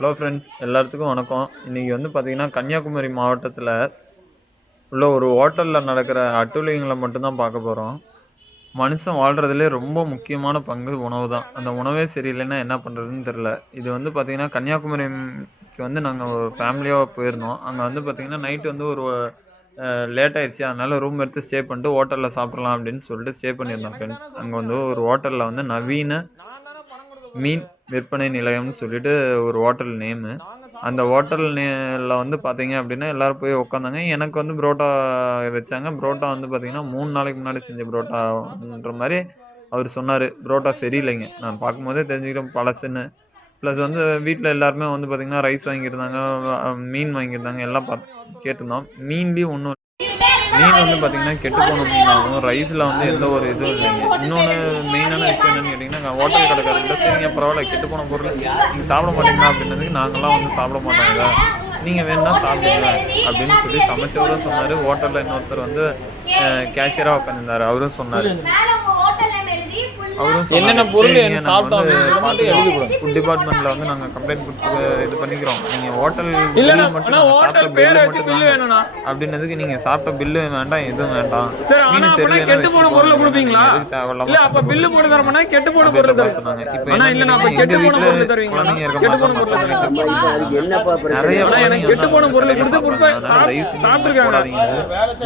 Hello friends எல்லாத்துக்கும் வணக்கம். இன்றைக்கி வந்து பார்த்திங்கன்னா கன்னியாகுமரி மாவட்டத்தில் உள்ள ஒரு ஹோட்டலில் நடக்கிற அட்டூழியங்களை மட்டும்தான் பார்க்க போகிறோம் மனுஷன் வாழ்கிறதுலே ரொம்ப முக்கியமான பங்கு உணவு தான் அந்த உணவே சரியில்லைன்னா என்ன பண்ணுறதுன்னு தெரில இது வந்து பார்த்திங்கன்னா கன்னியாகுமரிக்கு வந்து நாங்கள் ஒரு ஃபேமிலியாக போயிருந்தோம். அங்கே வந்து பார்த்திங்கன்னா நைட்டு வந்து ஒரு லேட் ஆயிடுச்சு. அதனால் ரூம் எடுத்து ஸ்டே பண்ணிட்டு ஹோட்டலில் சாப்பிட்லாம் அப்படின்னு சொல்லிட்டு ஸ்டே பண்ணியிருந்தோம் ஃப்ரெண்ட்ஸ் அங்கே வந்து ஒரு ஹோட்டலில் வந்து நவீன மீன் விற்பனை நிலையம்னு சொல்லிட்டு ஒரு ஹோட்டல் நேமு அந்த ஹோட்டல் நேல வந்து பார்த்தீங்க அப்படின்னா எல்லோரும் போய் உட்காந்தாங்க எனக்கு வந்து புரோட்டா வச்சாங்க. புரோட்டா வந்து பார்த்திங்கன்னா மூணு நாளைக்கு முன்னாடி செஞ்ச புரோட்டான்ற மாதிரி அவர் சொன்னார். புரோட்டா சரியில்லைங்க. நான் பார்க்கும்போதே தெரிஞ்சுக்கிட்டேன். பழசுன்னு. ப்ளஸ் வந்து வீட்டில் எல்லாருமே வந்து பார்த்திங்கன்னா ரைஸ் வாங்கியிருந்தாங்க மீன் வாங்கியிருந்தாங்க எல்லாம் பார்த்து கேட்டிருந்தோம். மீன்லேயும் ஒன்றும் மீன் வந்து பார்த்தீங்கன்னா கெட்டு போன ரைஸில் வந்து எந்த ஒரு இதுவும் இல்லைங்க இன்னொன்று மெயினான விஷயம் என்னன்னு கேட்டிங்கன்னா ஹோட்டல் கடைக்காரர்கிட்ட சரிங்க பரவாயில்ல கெட்டு போன பொருள். நீங்கள் சாப்பிட மாட்டீங்களா அப்படின்னதுக்கு நாங்களாம் வந்து சாப்பிட மாட்டாங்க நீங்கள் வேணும்னா சாப்பிடுங்க அப்படின்னு சொல்லி சமைச்சவரும் சொன்னார். ஹோட்டலில் இன்னொருத்தர் வந்து கேஷியராக உட்காந்துருந்தாரு அவரும் சொன்னார். என்னென்ன பொருள் "சரிங்க, என்ன சாப்பிட்டோம் டிபார்ட்மெண்ட்ல வந்து நாங்க கம்ப்ளைண்ட் கொடுத்து இது பண்ணிக்கிறோம் நீங்க ஹோட்டல் இல்லண்ணா மட்டும் ஹோட்டல் சாப்பிட்ட பேரை வச்சு தாங்க. வேணும்ண்ணா அப்படின்னதுக்கு நீங்க சாப்பிட்ட பில்லு வேண்டாம் எதுவும் வேண்டாம் சரி ஆனா அப்பனா கெட்டு போன. பொருளை கொடுப்பீங்களா இல்ல அப்ப பில்லு போட்டு தரமானா கெட்டு போன பொருள் தர சொன்னாங்க இப்போ இல்லண்ணா, அப்ப எங்க கெட்டு போன வீட்டுல பொருள் தருவீங்களா? கெட்டு போன பொருள் பிரச்சனை? நிறைய ஆனா எனக்கு கெட்டு போன பொருளை கொடுத்து. கொடுப்பேன். அதனால சாப்~ தயவு செஞ்சு சாப்பிட்டுருக்காங்க. போடாதீங்க.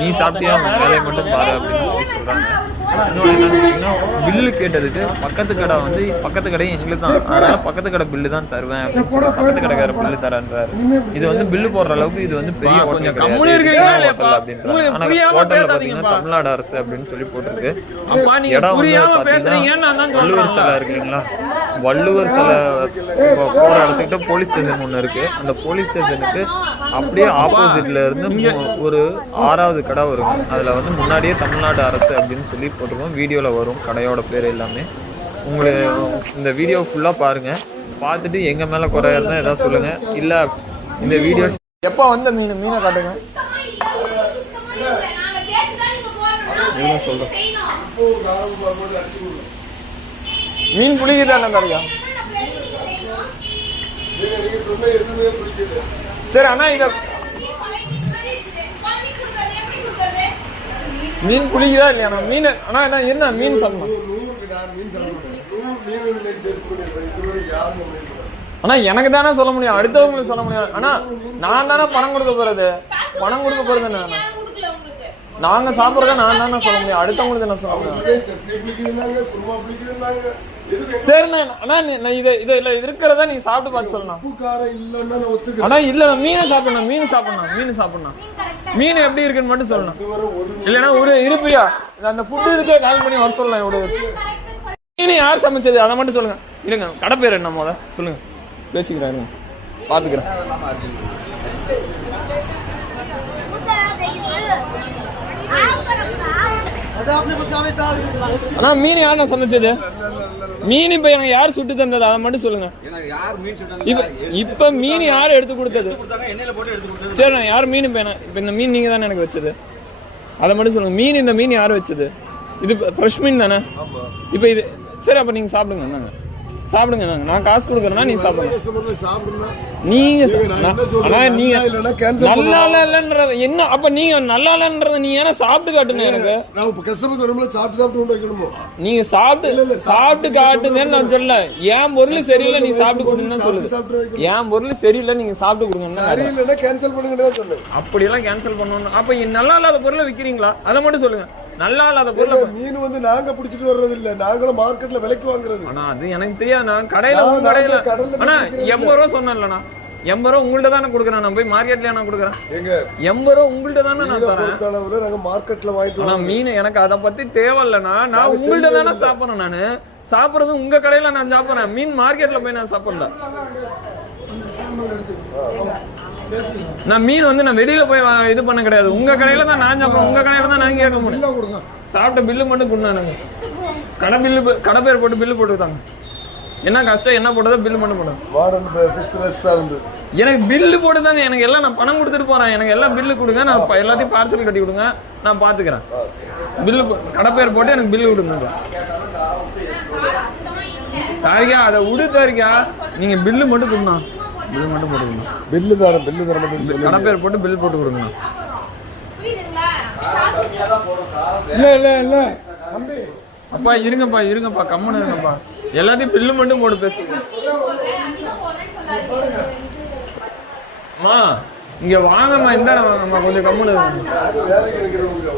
நீ சாப்பிட்டியா வேலையை மட்டும் பாரு அப்படின்னு சொல்லி சொல்றாங்க இன்னொன்று என்னன்னு கேட்டீங்கன்னா, பில்லு கேட்டதுக்கு பக்கத்து கடை வந்து பக்கத்து கடை எங்களுக்கு தான். அதனால பக்கத்து கடை பில்லு தான் தருவேன். அப்படின்னு சொல்லி பக்கத்து கடைக்கார பில்லு தரேன்றாரு. இது வந்து பில்லு போடுற அளவுக்கு இது வந்து பெரிய ஹோட்டல் கொஞ்சம் கிடையாது. ஹோட்டல் அப்படின்றாங்க. உங்களுக்கு ஆனா புரியாம ஹோட்டல்ல பேசாதீங்கப்பா. பாத்தீங்கன்னா தமிழ்நாடு அரசு அப்படின்னு சொல்லி போட்டிருக்கு. இடம் வந்து தான் வள்ளுவர் சிலை இருக்கு இல்லைங்களா? வள்ளுவர் சிலை போற இடத்துக்கிட்ட போலீஸ் ஸ்டேஷன் ஒன்று இருக்கு. அந்த போலீஸ் ஸ்டேஷனுக்கு அப்படியே ஆப்போசிட்ல இருந்து ஒரு ஆறாவது கடை வரும். அதுல வந்து முன்னாடியே தமிழ்நாடு அரசு அப்படின்னு சொல்லி போட்டிருக்கோம். வீடியோல வரும் கடையோட பேர் எல்லாமே. உங்களுக்கு இந்த வீடியோ ஃபுல்லா பாருங்க. பார்த்துட்டு எங்க மேல குறை இருந்தா ஏதாவது சொல்லுங்க. இல்ல இந்த வீடியோ எப்ப வந்த மீன் மீனை காட்டுங்க. சொல்றேன் மீன் புளிக்குதானே தரையா சரி அண்ணா இதை மீன் குளிக்குதா இல்லையா? மீன் அண்ணா என்ன என்ன மீன் சொல்லணும் அண்ணா எனக்கு தானே சொல்ல முடியும் அடுத்தவங்களுக்கு சொல்ல முடியும். அண்ணா நான் தானே பணம் கொடுக்க போறது? பணம் கொடுக்க போறது என்ன? அண்ணா? நாங்க சாப்பிடுறத நான் தானே சொல்ல முடியும் அடுத்தவங்களுக்கு என்ன சொல்ல முடியும்? சரிண்ணா அண்ணா நான் இதை இதை இல்லை இருக்கிறத நீ சாப்பிட்டு பார்த்து சொல்லணும். அண்ணா இல்ல நான் மீனை சாப்பிடணும் மீன் சாப்பிடணும் மீன் சாப்பிடணும். மீன் எப்படி இருக்குன்னு மட்டும் சொல்லணும். இல்லைன்னா ஒரு இருப்பியா? அந்த ஃபுட் இதுக்கே கால் பண்ணி வர சொல்லலாம் இவ்வளவு மீன் யார் சமைச்சது? அதை மட்டும் சொல்லுங்க. இருங்க கடை பேர் என்ன முத சொல்லுங்க. பேசிக்கிறேன் இருங்க. பாத்துக்கிறேன் அண்ணா மீன் யாருண்ணா சமைச்சது? மீன் இப்ப எனக்கு யார் சுட்டு தந்தது? அதை மட்டும் சொல்லுங்க. இப்ப இப்ப மீன் யார் எடுத்து கொடுத்தது? சரி நான் யார் மீன் இப்ப இப்ப இந்த மீன் நீங்க தானே எனக்கு வச்சது? அதை மட்டும் சொல்லுங்க. மீன் இந்த மீன் யார் வச்சது? இது ஃப்ரெஷ் மீன் தானே? இப்ப இது சரி அப்ப நீங்க சாப்பிடுங்க நாங்க சாப்பிடுங்க நாங்க நான் காசு கொடுக்குறேன்னா நீங்க சாப்பிடுங்க. நீங்க நான்- ஆனா நீங்க நல்லா இல்லைன்றத என்ன அப்ப நீங்க நல்லா இல்லைன்றத நீங்க ஏன்னா சாப்பிட்டு காட்டுங்க எனக்கு. நீங்க சாப்பிட்டு சாப்பிட்டு காட்டுங்கன்னு நான் சொல்ல என் பொருள் சரியில்லை நீங்க சாப்பிட்டு கொடுங்கன்னு சொல்லுது என் பொருள் சரியில்லை நீங்க சாப்பிட்டு கொடுங்கன்னு அப்படியெல்லாம் கேன்சல் பண்ணணும் அப்ப நல்லா இல்லாத பொருளை விக்கிறீங்களா? அதை மட்டும் சொல்லுங்க. நல்லா இல்லாத பொருளை மீன் வந்து நாங்க பிடிச்சிட்டு வர்றது இல்ல. நாங்களும் மார்க்கெட்ல விலைக்கு வாங்குறது. ஆனா அது எனக்கு தெரியாது. நான் கடையில உங்க கடையில ஆனா. எண்பது ரூபா சொன்னேன்லண்ணா. எண்பது ரூபா உங்கள்ட்ட தானே கொடுக்குறேன். நான் போய் மார்க்கெட்லயே நான் கொடுக்குறேன். எண்பது ரூபா உங்கள்ட்ட தானே நான் தரேன். அளவுல நாங்க மார்க்கெட்ல வாங்கிட்டு ஆனா மீன் எனக்கு அதை பத்தி தேவையில்லண்ணா. நான் உங்கள்ட்ட தானே இல்லை. சாப்பிடுறேன் நானு. சாப்பிடுறது உங்க கடையில நான் சாப்பிடுறேன். மீன் மார்க்கெட்ல போய் நான் சாப்பிடல நான் மீன் வந்து நான் வெளியில போய் இது பண்ண கிடையாது. உங்க கடையில தான் நான் சாப்பிடுறேன் உங்க கடையில தான் நான் கேட்க முடியும். சாப்பிட்ட பில்லு மட்டும் கொடுங்க கடை பில்லு கடை பேர் போட்டு பில்லு போட்டு தாங்க என்ன கஷ்டம்? என்ன போட்டதோ பில்லு மட்டும் ரெஸ்டாரண்ட் எனக்கு பில்லு போட்டு தாங்க எனக்கு எல்லாம் நான் பணம் கொடுத்துட்டு போறேன். எனக்கு எல்லாம் பில்லு கொடுங்க. நான் ப- எல்லாத்தையும் பார்சல் கட்டி கொடுங்க. நான் பாத்துக்கிறேன். பில்லு போ- கடை பேர் போட்டு எனக்கு பில்லு கொடுங்க. தாரிகா அதை விடு தாரிகா. நீங்க பில்லு மட்டும் கொடுங்க. பில் மட்டும் போட்டுக்கணும் பில்லு தரேன் பில்லு தர மட்டும் கடை பேர் போட்டு பில் போட்டு கொடுங்க. இல்ல இல்ல இல்ல. தம்பி. அப்பா இருங்கப்பா இருங்கப்பா கம்முன்னு இருங்கப்பா. எல்லாத்தையும் பில்லு மட்டும் போட்டு பேசுங்க. அம்மா இங்க வாங்கம்மா இந்த வாங்கம்மா கொஞ்சம் இருக்கிறவங்க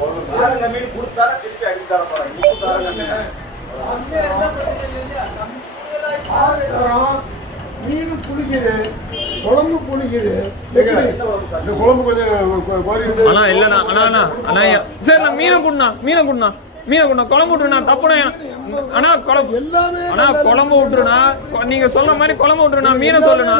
மீன் புளிக்குது குழம்பு புளிக்குது. இந்த குழம்பு கொஞ்சம் கோரி இருந்து அண்ணா இல்லண்ணா அண்ணா அண்ணா அண்ணா சரி நான் மீனை குடுண்ணா மீனை குடுண்ணா மீனை குடுண்ணா குழம்பு விட்டுருண்ணா தப்புண்ணா அண்ணா குழம்பு எல்லாமே அண்ணா குழம்பு விட்டுருண்ணா நீங்க சொல்ற மாதிரி குழம்பு விட்டுருண்ணா மீனை சொல்லுண்ணா.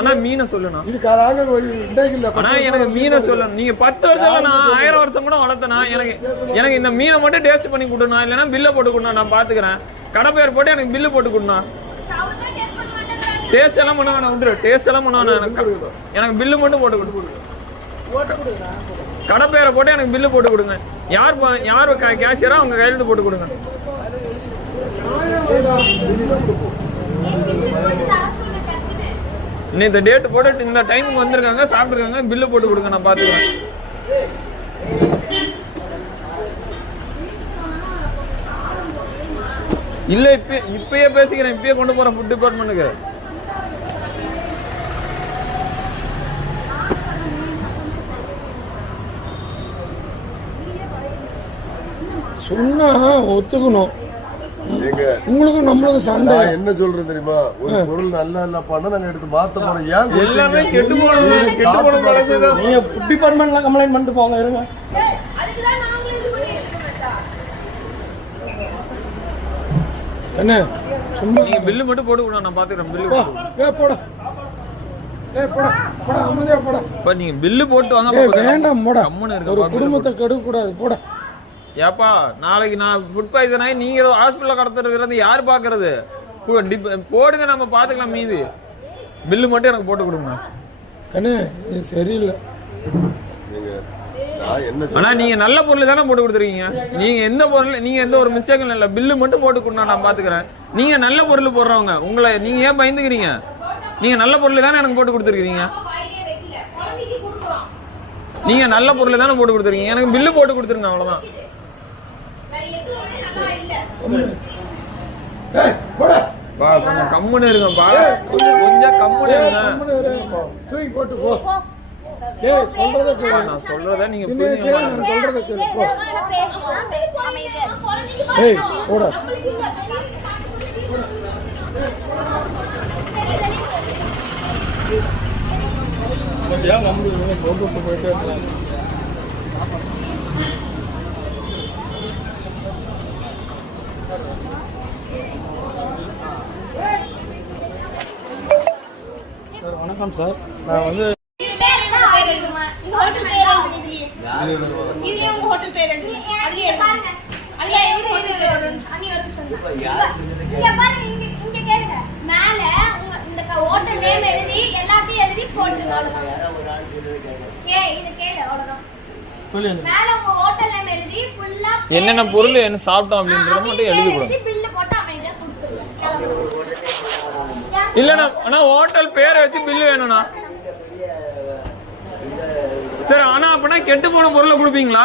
அண்ணா மீனை சொல்லுண்ணா. இது காராங்க இன்றைக்கு இல்ல ஆனா எனக்கு மீனை சொல்லணும் நீங்க பத்து வருஷம் நான் ஆயிரம் வருஷம் கூட வளர்த்தனா எனக்கு எனக்கு இந்த மீனை மட்டும் டேஸ்ட் பண்ணி கொடுண்ணா. இல்லைன்னா பில்ல போட்டு கொடுண்ணா நான் பாத்துக்கிறேன். கடை பேர் போட்டு எனக்கு பில்லு போட்டு கொடுண்ணா. டேஸ்ட் எல்லாம் பண்ண வேணாம் டேஸ்ட் எல்லாம் பண்ண வேணாம் எனக்கு. எனக்கு பில்லு மட்டும் போட்டு கொடுத்து கடை பேரை போட்டு எனக்கு பில்லு போட்டு கொடுங்க. யார் பா- யார் கேஷியரோ அவங்க கையெழுத்து போட்டு கொடுங்க. இந்த டேட் போட்டு இந்த டைமுக்கு வந்திருக்காங்க சாப்பிட்டுருக்காங்க பில்லு போட்டு கொடுங்க நான் பாத்துக்கிறேன். இல்ல இப்ப இப்பயே பேசிக்கிறேன் இப்பயே கொண்டு போறேன் ஃபுட் டிபார்ட்மெண்ட்டுக்கு சொன்னா ஒத்துக்கணும். உங்களுக்கும் நம்மளுக்கும் சண்டை. நான் என்ன சொல்றேன் தெரியுமா? ஒரு பொருள் நல்லா இல்ல பண்ண நாங்க எடுத்து மாத்த போறோம். ஏன் எல்லாமே? கெட்டு போனது நீங்க ஃபுட் டிபார்ட்மெண்ட்ல கம்ப்ளைண்ட் பண்ணிட்டு போங்க இருங்க. என்ன? சும்மா. நீங்க பில்லு மட்டும் போட்டு கொடுங்க நான் பாத்துக்கிறேன் பில்லு ஏ போட. ஏ போட. போட அமைதியா போட. நீங்க பில்லு போட்டு வாங்க. வேண்டாம் போட. ஒரு இருக்க குடும்பத்தை கெடுக்க கூடாது போட. ஏப்பா நாளைக்கு நான் ஃபுட் பாய்சன் ஆகி நீங்க ஏதோ ஹாஸ்பிட்டல்ல கடத்துறது யார் பாக்குறது போ- டிப்- போடுங்க நம்ம பாத்துக்கலாம் மீதி. பில்லு மட்டும் எனக்கு போட்டு கொடுங்க. கண்ணு இது சரியில்லை. ஏங்க, நான் என்ன ஆனா நீங்க நல்ல பொருள் தானே போட்டு கொடுத்துருக்கீங்க? நீங்க எந்த பொருள் நீங்க எந்த ஒரு மிஸ்டேக்கும் இல்ல. பில்லு மட்டும் போட்டு கொடுங்க நான் பாத்துக்கிறேன் நீங்க நல்ல பொருள் போடுறவங்க உங்களை நீங்க ஏன் பயந்துக்கிறீங்க? நீங்க நல்ல பொருள் தானே எனக்கு போட்டு கொடுத்துருக்கீங்க? வாயிலே வைக்கல குழந்தைக்கு கொடுக்குறோம் நீங்க நல்ல பொருள் தானே போட்டு கொடுத்துருக்கீங்க. எனக்கு பில்லு போட்டு கொடுத்துருங்க அவ்வளவுதான் வேற எதுவுமே நல்லா இல்ல ஏய் போட பா கொஞ்சம் கம்முன்னு இருங்கப்பா கொஞ்சம் கம்முன்னு இருங்க. தூக்கி போட்டு போ. ஏய் சொல்றத கேளு. நான் சொல்றத நீங்க புரியுங்க நான் சொல்றத கேளு. போ. போட. ஏன் போட்டு போயிட்டே இருக்கலாம் சார் வணக்கம் சார் நான் வந்து இது பேர் என்ன பேர் எழுதுமா இந்த ஹோட்டல் பேர் எழுதுங்க இதுலயே இதுலயே உங்க ஹோட்டல் பேர் எழுதுங்க அதுலயே எழுதுங்க அதுலயே எங்க ஹோட்டல் பேர் எழுதுங்க அனி வந்து சொல்லுங்க சார் வணக்கம் சார். நான் கேளுங்க மேல இந்த ஹோட்டல் நேம் எழுதி எல்லாத்தையும் எழுதி போட்டுருங்க அவ்வளவுதான். கே இது கேளு அவ்வளவுதான். சொல்லுங்க மேல உங்க ஹோட்டல் நேம் எழுதி ஃபுல்லா என்னென்ன பொருள் என்ன சாப்பிட்டோம் அப்படின்றத மட்டும் எழுதி கொடுங்க. பில்லு போட்டு அமைதியா கொடுத்துருங்க. இல்லண்ணா அண்ணா ஹோட்டல் பேரை வச்சு பில்லு வேணும்ண்ணா. சரி ஆனா அப்பனா கெட்டு போன பொருளை கொடுப்பீங்களா?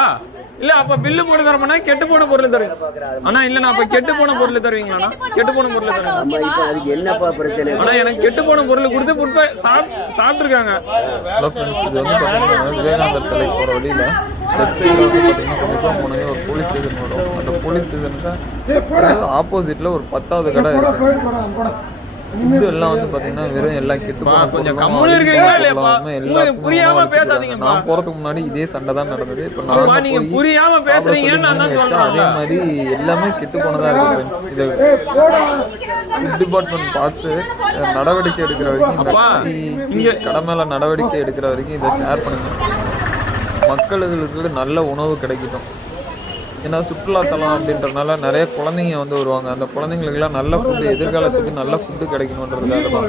இல்ல அப்ப பில்லு போட்டு தரமானா கெட்டு போன பொருள் தருவீங்க அண்ணா இல்லண்ணா அப்ப கெட்டு போன பொருள் தருவீங்களாண்ணா கெட்டு போன பொருள் தருவீங்க என்னப்பா பிரச்சனை? ஆனா எனக்கு கெட்டு போன பொருள் கொடுத்து ஃபுட் சாப்பிட்டுருக்காங்க. ஹலோ பார்த்தீங்கன்னா லெஃப்ட் சைடில் வந்து பார்த்தீங்கன்னா கொஞ்சம் போனவே ஒரு போலீஸ் ஸ்டேஷன் வரும் அந்த போலீஸ் ஸ்டேஷனுக்கு ஆப்போசிட்டில் ஒரு பத்தாவது கடை போட இருக்கு. போயிட்டு போடா போட. ஃபுட்டு எல்லாம் வந்து பாத்தீங்கன்னா வெறும் எல்லாம் கெட்டு கொஞ்சம்? பொருளும் உங்களுக்கு எல்லாத்தையுமே புரியாம. பேசாதீங்கப்பா. நான் போறதுக்கு முன்னாடி இதே சண்டை தான் நடந்தது. இப்ப நான் நீங்க புரியாம பேசுறீங்கன்னு நான் அதே மாதிரி எல்லாமே கெட்டு போனதா இருக்கு இது ஃபுட் டிபார்ட்மெண்ட் பார்த்து நடவடிக்கை எடுக்கிற வரைக்கும் இந்த அப்பா, கடை- இங்க கடை மேல நடவடிக்கை எடுக்கிற வரைக்கும் இதை ஷேர் பண்ணுங்க. மக்களுக்கு நல்ல உணவு கிடைக்கட்டும். ஏன்னா சுற்றுலாத்தலம் அப்படின்றனால நிறைய குழந்தைங்க வந்து வருவாங்க. அந்த குழந்தைங்களுக்குலாம் நல்ல ஃபுட்டு எதிர்காலத்துக்கு நல்ல ஃபுட்டு கிடைக்கணுன்றதுக்காக தான்